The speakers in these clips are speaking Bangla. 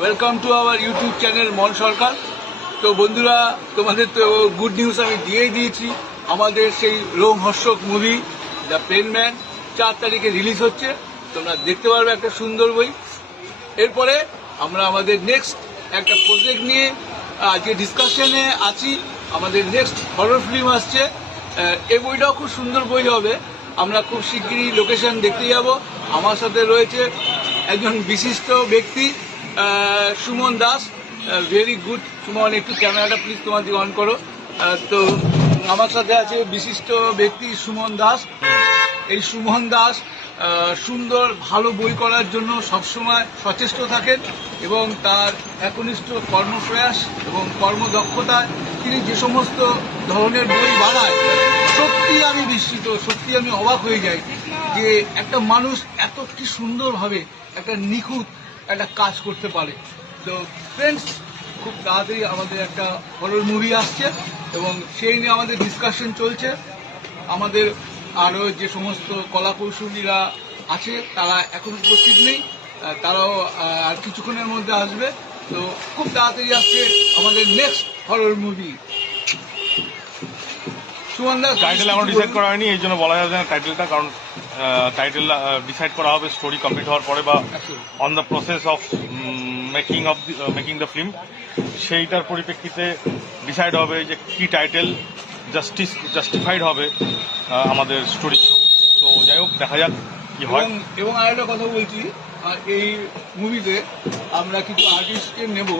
Welcome to our YouTube channel মন সরকার। তো বন্ধুরা, তোমাদের তো গুড নিউজ আমি দিয়েই দিয়েছি। আমাদের সেই রোমহর্ষক মুভি দ্য পেনম্যান 4 তারিখে রিলিজ হচ্ছে। তোমরা দেখতে পারবে একটা সুন্দর বই। এরপরে আমরা আমাদের নেক্সট একটা প্রজেক্ট নিয়ে আজকে ডিসকাশনে আছি। আমাদের নেক্সট হরর ফিল্ম আসছে। এই বইটাও খুব সুন্দর বই হবে। আমরা খুব শিগগিরই লোকেশন দেখতে যাব। আমার সাথে রয়েছে একজন বিশিষ্ট ব্যক্তি সুমন দাস। ভেরি গুড সুমন, একটু ক্যামেরাটা প্লিজ তোমার দিকে অন করো। তো আমার সাথে আছে বিশিষ্ট ব্যক্তি সুমন দাস। এই সুমন দাস সুন্দর ভালো বই করার জন্য সবসময় সচেষ্ট থাকেন এবং তার একনিষ্ঠ কর্মপ্রয়াস এবং কর্মদক্ষতায় তিনি যে সমস্ত ধরনের বই বানায়, সত্যি আমি বিস্মিত, সত্যি আমি অবাক হয়ে যাই যে একটা মানুষ এত কি সুন্দরভাবে একটা নিখুঁত একটা কাজ করতে পারে। তো ফ্রেন্ডস, খুব তাড়াতাড়ি আমাদের একটা হরর মুভি আসছে এবং সেই নিয়ে আমাদের ডিসকাশন চলছে। আমাদের আরও যে সমস্ত কলাকৌশলীরা আছে তারা এখন উপস্থিত নেই, তারাও আর কিছুক্ষণের মধ্যে আসবে। তো খুব তাড়াতাড়ি আসছে আমাদের নেক্সট হরর মুভি। টাইটেল এখন ডিসাইড করা হয়নি, এই জন্য বলা যাবে না টাইটেলটা, কারণ টাইটেল ডিসাইড করা হবে স্টোরি কমপ্লিট হওয়ার পরে বা on the process of making the film. সেইটার পরিপ্রেক্ষিতে ডিসাইড হবে যে কি টাইটেল জাস্টিফাইড হবে আমাদের স্টোরি। তো যাই হোক, দেখা যাক কি হয়। এবং আরেকটা কথা বলছি, এই মুভিতে আমরা কিছু আর্টিস্টকে নেব,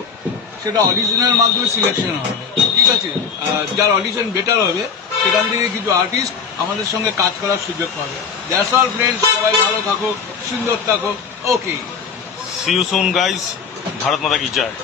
সেটা অডিশনের মাধ্যমে সিলেকশন হবে, ঠিক আছে? যার অডিশন বেটার হবে সেখান থেকে কিছু আর্টিস্ট আমাদের সঙ্গে কাজ করার সুযোগ পাবে। দ্যাটস অল ফ্রেন্ডস, সবাই ভালো থাকো, সুন্দর থাকো। Okay, see you soon guys. ভারত মাতা কি জয়।